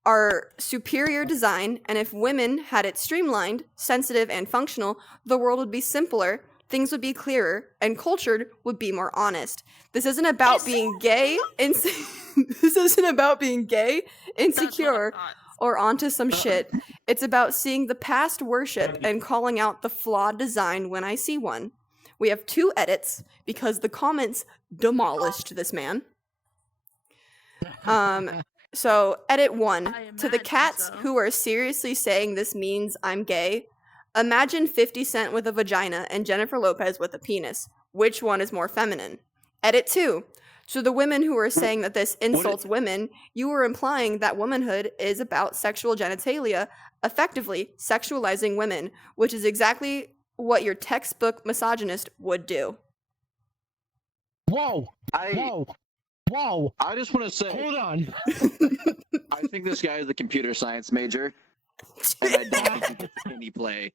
are superior design, and if women had it streamlined, sensitive, and functional, the world would be simpler, things would be clearer, and cultured would be more honest. This isn't about being gay, this isn't about being gay, insecure, or onto some shit. It's about seeing the past worship and calling out the flawed design when I see one. We have 2 edits because the comments demolished this man. So, edit 1. To the cats who are seriously saying this means I'm gay, imagine 50 Cent with a vagina and Jennifer Lopez with a penis. Which one is more feminine? Edit 2. To the women who are saying that this insults women, you were implying that womanhood is about sexual genitalia, effectively sexualizing women, which is exactly what your textbook misogynist would do. Whoa! Whoa! I just want to say, Hold on. I think this guy is a computer science major, and I don't think he gets any play.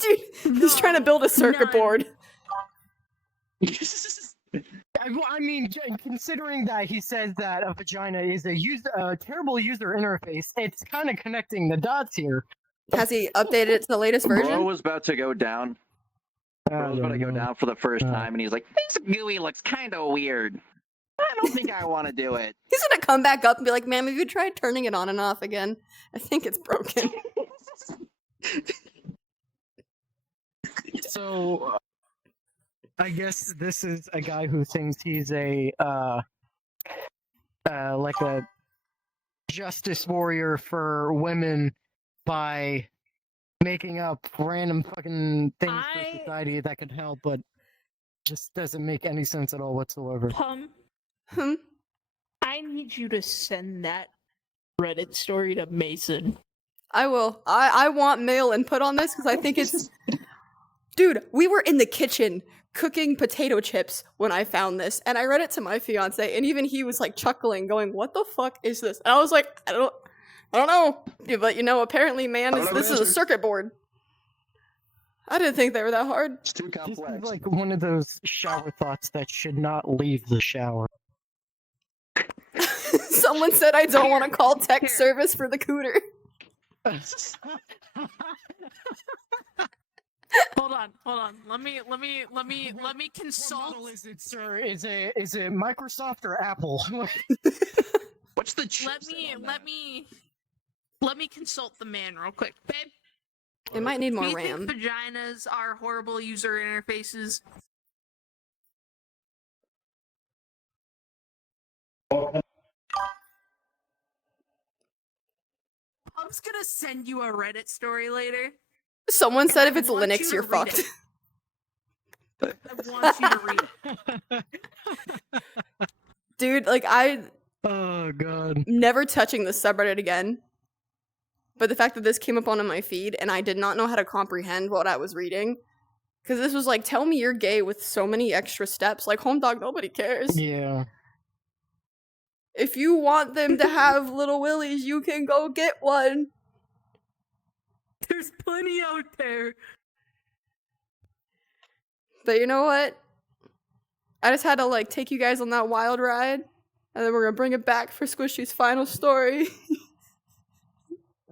Dude, he's trying to build a circuit board. I mean, considering that he says that a vagina is a terrible user interface, it's kind of connecting the dots here. Has he updated it to the latest Bro version? was about to go down. Bro was about to go down for the first time, and he's like, this GUI looks kind of weird. I don't think I want to do it. He's gonna come back up and be like, ma'am, have you tried turning it on and off again? I think it's broken. So, I guess this is a guy who thinks he's a like a justice warrior for women by making up random fucking things for society that could help, but just doesn't make any sense at all whatsoever. I need you to send that Reddit story to Mason. I will. I want male input on this because I think it's Dude, we were in the kitchen cooking potato chips when I found this, and I read it to my fiance, and even he was like chuckling, going, "What the fuck is this?" And I was like, I don't know. Yeah, but apparently, man, this is a circuit board. I didn't think they were that hard. It's too This complex. is like one of those shower thoughts that should not leave the shower. Someone said I don't want to call tech service for the cooter. Hold on. Let me consult. What model is it, sir? Is it Microsoft or Apple? What's the chipset on that? Let me consult the man real quick, babe. It might need Do more you RAM. think vaginas are horrible user interfaces? I was gonna send you a Reddit story later. Someone said if I it's want Linux, you you're to read fucked. it. I want you to read it. Dude, like, I Oh god. never touching the subreddit again. But the fact that this came up on my feed and I did not know how to comprehend what I was reading. Because this was like, tell me you're gay with so many extra steps. Like, home dog, nobody cares. Yeah. If you want them to have little willies, you can go get one. There's plenty out there. But you know what? I just had to, like, take you guys on that wild ride. And then we're gonna bring it back for Squishy's final story.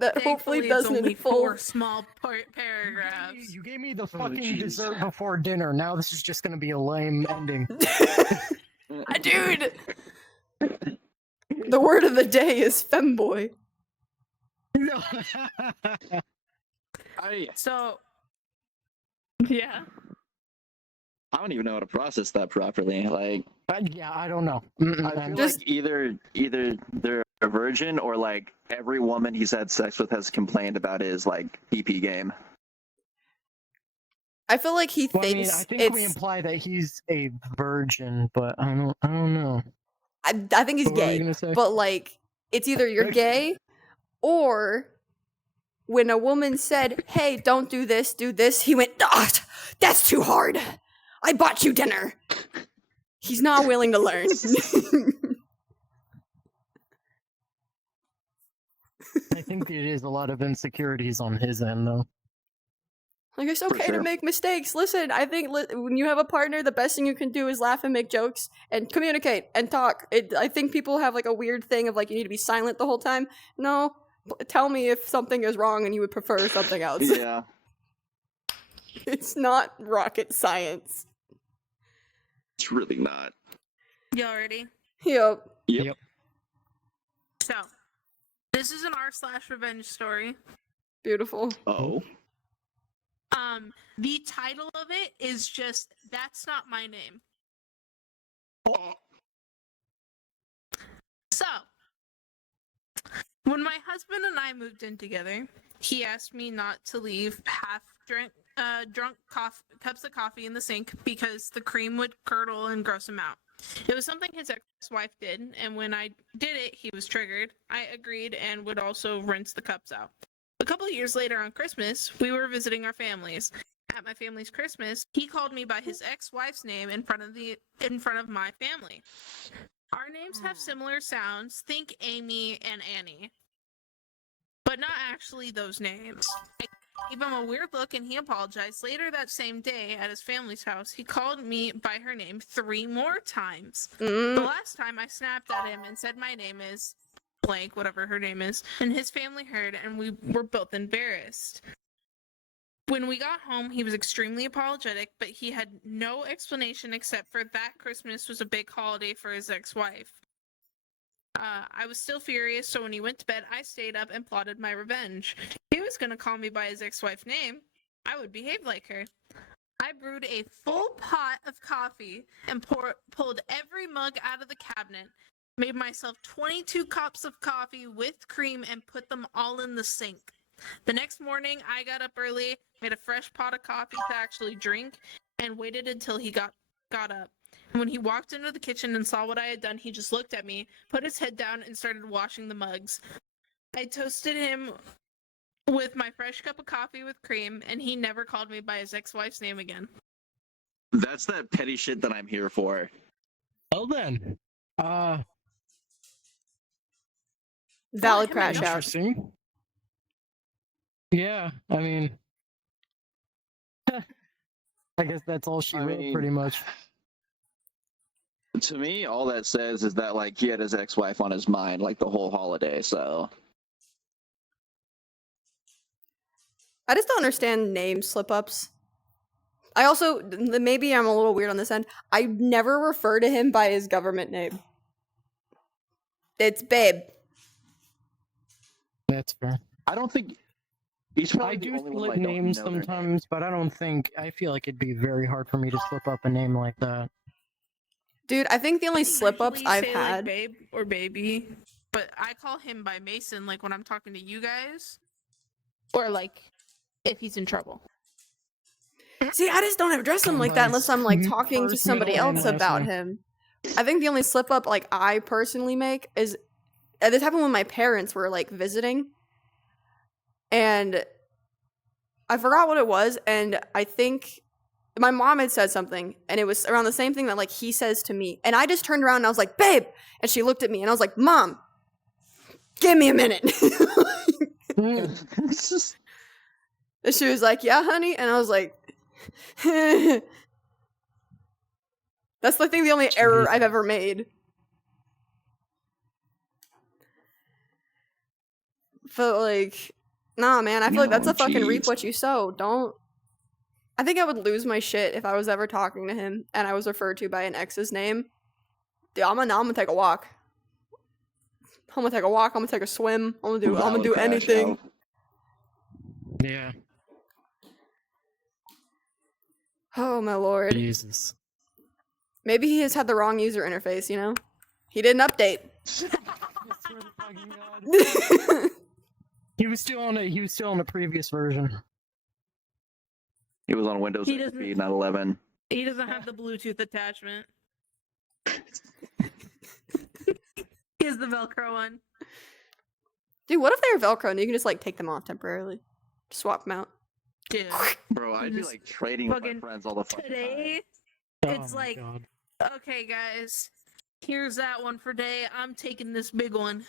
That hopefully Thankfully, doesn't it's only unfold. 4 small paragraphs. You gave me the fucking jeez. dessert before dinner. Now this is just gonna be a lame ending. Dude! The word of the day is femboy. No. So, yeah. I don't even know how to process that properly. Like, Yeah, I don't know. I feel Just- like either they're a virgin or like every woman he's had sex with has complained about his like PP game. I feel like he Well, I mean, thinks I think we it's. imply that he's a virgin, but I don't know. I think he's What were you gay. gonna say? But, like, it's either you're gay or when a woman said, hey, don't do this, he went, ah, that's too hard. I bought you dinner. He's not willing to learn. I think it is a lot of insecurities on his end, though. Like, it's okay to sure. make mistakes. Listen, I think when you have a partner, the best thing you can do is laugh and make jokes and communicate and talk. I think people have, like, a weird thing of, like, you need to be silent the whole time. No, tell me if something is wrong and you would prefer something else. Yeah. It's not rocket science. It's really not. Y'all ready? Yep. Yep. So, this is an r/revenge story. Beautiful. Oh. The title of it is just, That's Not My Name. So, when my husband and I moved in together, he asked me not to leave drunk cups of coffee in the sink because the cream would curdle and gross him out. It was something his ex-wife did, and when I did it, he was triggered. I agreed and would also rinse the cups out. A couple of years later on Christmas, we were visiting our families. At my family's Christmas, he called me by his ex-wife's name in front of my family. Our names have similar sounds. Think Amy and Annie. But not actually those names. I gave him a weird look and he apologized. Later that same day at his family's house, he called me by her name 3 more times. The last time I snapped at him and said my name is blank, whatever her name is, and his family heard and we were both embarrassed. When we got home, he was extremely apologetic, but he had no explanation except for that Christmas was a big holiday for his ex-wife. I was still furious, so when he went to bed, I stayed up and plotted my revenge. He was going to call me by his ex-wife's name. I would behave like her. I brewed a full pot of coffee and pulled every mug out of the cabinet, made myself 22 cups of coffee with cream, and put them all in the sink. The next morning, I got up early, made a fresh pot of coffee to actually drink, and waited until he got up. And when he walked into the kitchen and saw what I had done, he just looked at me, put his head down, and started washing the mugs. I toasted him with my fresh cup of coffee with cream, and he never called me by his ex-wife's name again. That's that petty shit that I'm here for. Well then, Valid him crash enough. out. interesting. Yeah, I mean, I guess that's all she I wrote, mean- pretty much. To me, all that says is that like he had his ex-wife on his mind like the whole holiday. So I just don't understand name slip-ups. I also, maybe I'm a little weird on this end, I never refer to him by his government name. It's Babe. That's fair. I don't think he's probably I the do only one slip I don't names know their name. sometimes, but I feel like it'd be very hard for me to slip up a name like that. Dude, I think the only I slip-ups usually I've say, had... like, babe or baby, but I call him by Mason, like, when I'm talking to you guys. Or, like, if he's in trouble. See, I just don't address him like that unless I'm, like, talking to First, somebody middle, and else last about name. him. I think the only slip-up, like, I personally make is... This happened when my parents were, like, visiting. And I forgot what it was, and I think my mom had said something, and it was around the same thing that, like, he says to me. And I just turned around and I was like, babe! And she looked at me, and I was like, Mom! Give me a minute! And she was like, yeah, honey? And I was like... That's, I think, the only error I've ever made. But, like... Nah, man, I feel like that's No, a fucking reap jeez. what you sow. Don't... I think I would lose my shit if I was ever talking to him and I was referred to by an ex's name. Dude, I'm gonna take a walk. I'm gonna take a walk, I'm gonna take a swim, I'm gonna Valid do crash anything. out. Yeah, Oh my lord. Jesus. Maybe he has had the wrong user interface, you know? He didn't update. He was still on a previous version. He was on Windows He doesn't- XP, not 11. He doesn't have the Bluetooth attachment. He has the Velcro one. Dude, what if they're Velcro and you can just, like, take them off temporarily? Swap them out. Dude. Bro, I'd be Just like trading with my fucking friends all the fucking Today, It's Oh my like- God. okay, guys. Here's that one for day. I'm taking this big one. time.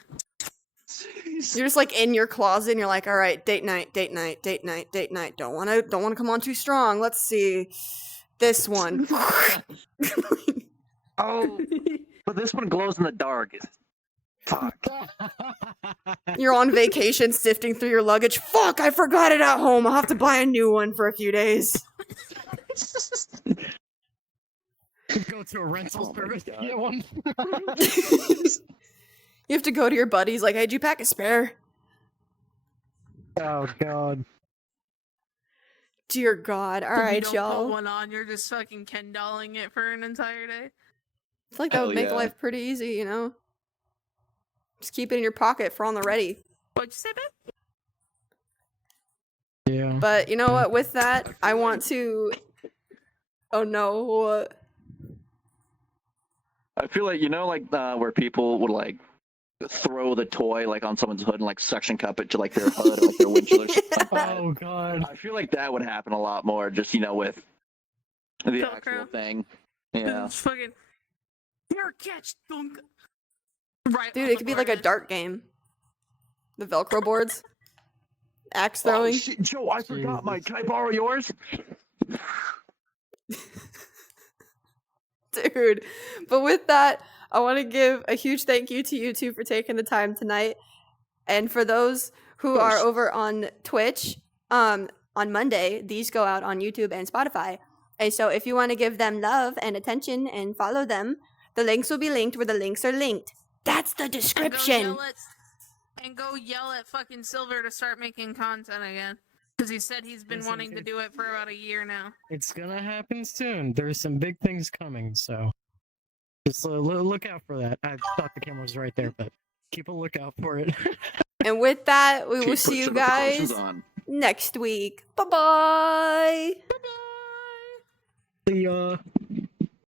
You're just, like, in your closet and you're like, alright, date night, date night, date night, date night. Don't wanna come on too strong. Let's see. This one. Oh, but this one glows in the dark. Fuck. You're on vacation sifting through your luggage. Fuck, I forgot it at home. I'll have to buy a new one for a few days. Go to a rental Oh my service to God. get one. You have to go to your buddies like, hey, did you pack a spare? Oh God. Dear God. If you Alright, don't y'all. put one on, you're just fucking Ken dolling it for an entire day. I feel like that would Hell make yeah. life pretty easy, you know? Just keep it in your pocket for on the ready. What'd you say, babe? Yeah. But you know what? With that, I want to... Oh no, what? I feel like, like where people would like throw the toy like on someone's hood and like suction cup it to like their hood or like their windshield or something like that. Oh God. I feel like that would happen a lot more just, with the Velcro. actual thing. Yeah. It's fucking. Your catch, dunk. Right. Dude, on it the could be like a forehead. dart game. The Velcro boards. Axe Oh, throwing. shit, Joe, I forgot Jesus. Can I borrow yours? Dude. But with that, I want to give a huge thank you to you two for taking the time tonight. And for those who Of are course. over on Twitch, on Monday, these go out on YouTube and Spotify. And so if you want to give them love and attention and follow them, the links will be linked where the links are linked. That's the description. And go yell at fucking Silvr to start making content again. Because he said he's been Listen, wanting to do it for about a year now. It's gonna happen soon. There's some big things coming, so just look out for that. I thought the camera was right there, but keep a lookout for it. And with that, we will Keep see you pushing the potions guys on. next week. Bye-bye. See ya.